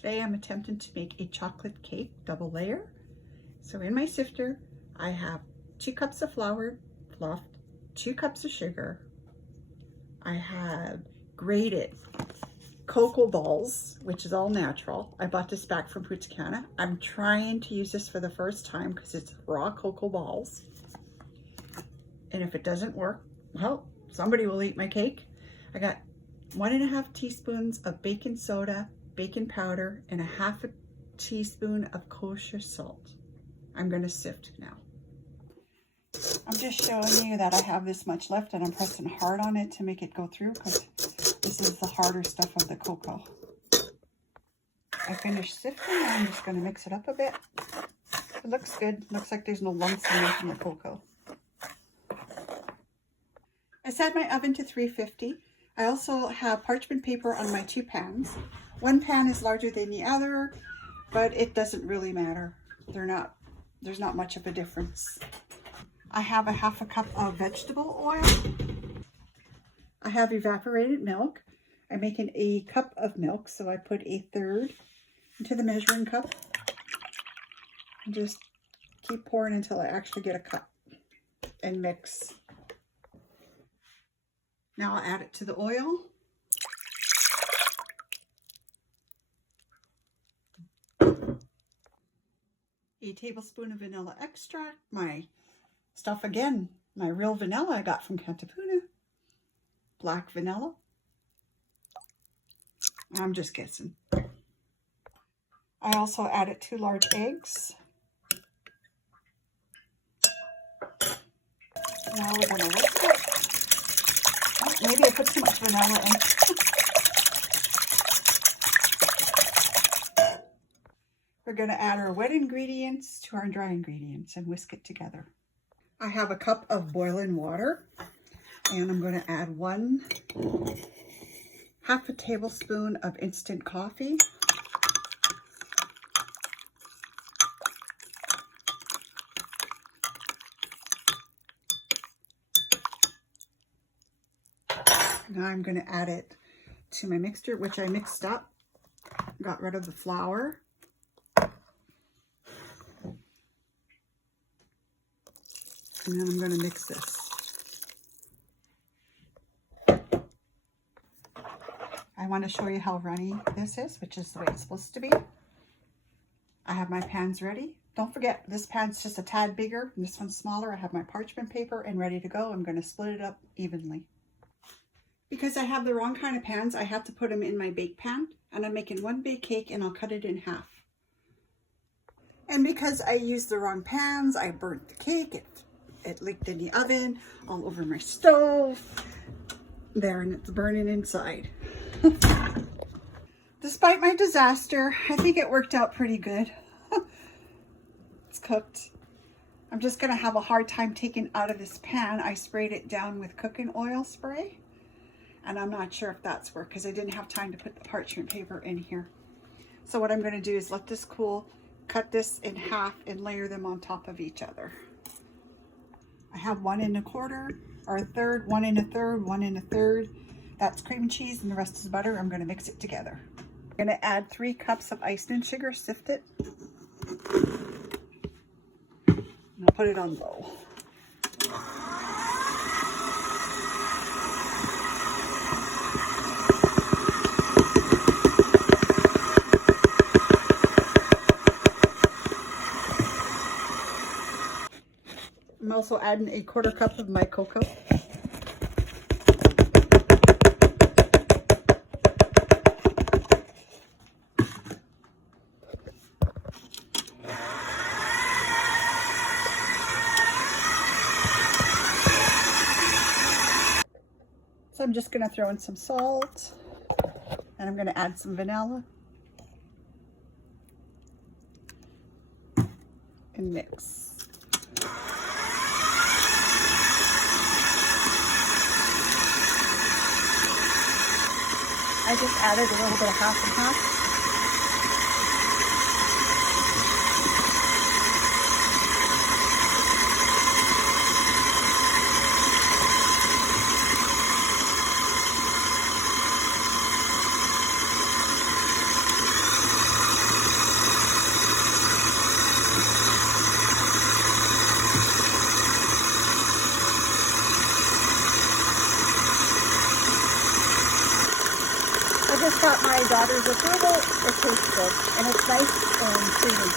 today I'm attempting to make a chocolate cake double layer. So in my sifter, I have 2 cups of flour fluffed, 2 cups of sugar. I have grated cocoa balls, which is all natural. I bought this back from Puttana. I'm trying to use this for the first time because it's raw cocoa balls. And if it doesn't work, well, somebody will eat my cake. I got 1.5 teaspoons of baking soda, baking powder, and 1/2 teaspoon of kosher salt. I'm going to sift now. I'm just showing you that I have this much left and I'm pressing hard on it to make it go through because this is the harder stuff of the cocoa. I finished sifting and I'm just going to mix it up a bit. It looks good. Looks like there's no lumps in making the cocoa. I set my oven to 350. I also have parchment paper on my 2 pans. One pan is larger than the other, but it doesn't really matter. There's not much of a difference. I have 1/2 cup of vegetable oil. I have evaporated milk. I'm making a cup of milk, so I put 1/3 into the measuring cup. And just keep pouring until I actually get a cup and mix. Now I'll add it to the oil. A tablespoon of vanilla extract. My stuff again, my real vanilla I got from Cantapuna. Black vanilla. I'm just guessing. I also added 2 large eggs. Now we're going to whisk it. Oh, maybe I put too much vanilla in. We're going to add our wet ingredients to our dry ingredients and whisk it together. I have a cup of boiling water and I'm going to add 1/2 tablespoon of instant coffee. Now I'm going to add it to my mixture, which I mixed up, got rid of the flour. And then I'm going to mix this. I want to show you how runny this is, which is the way it's supposed to be. I have my pans ready. Don't forget, this pan's just a tad bigger and this one's smaller. I have my parchment paper and ready to go. I'm going to split it up evenly. Because I have the wrong kind of pans, I have to put them in my bake pan. And I'm making 1 big cake and I'll cut it in half. And because I used the wrong pans, I burnt the cake. It leaked in the oven, all over my stove. There, and it's burning inside. Despite my disaster, I think it worked out pretty good. It's cooked. I'm just going to have a hard time taking out of this pan. I sprayed it down with cooking oil spray. And I'm not sure if that's worked because I didn't have time to put the parchment paper in here. So what I'm going to do is let this cool, cut this in half and layer them on top of each other. I have 1 1/4 or 1/3, 1 1/3, 1 1/3. That's cream cheese and the rest is butter. I'm going to mix it together. I'm going to add 3 cups of icing sugar, sift it. And I'll put it on low. I'm also adding 1/4 cup of my cocoa. So I'm just going to throw in some salt and I'm going to add some vanilla and mix. I just added a little bit of 1/2 and 1/2. got my daughter's approval. It tastes good, and it's nice and creamy.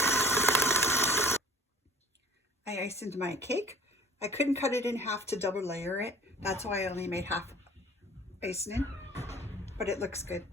I iced my cake. I couldn't cut it in half to double layer it. That's why I only made half icing, but it looks good.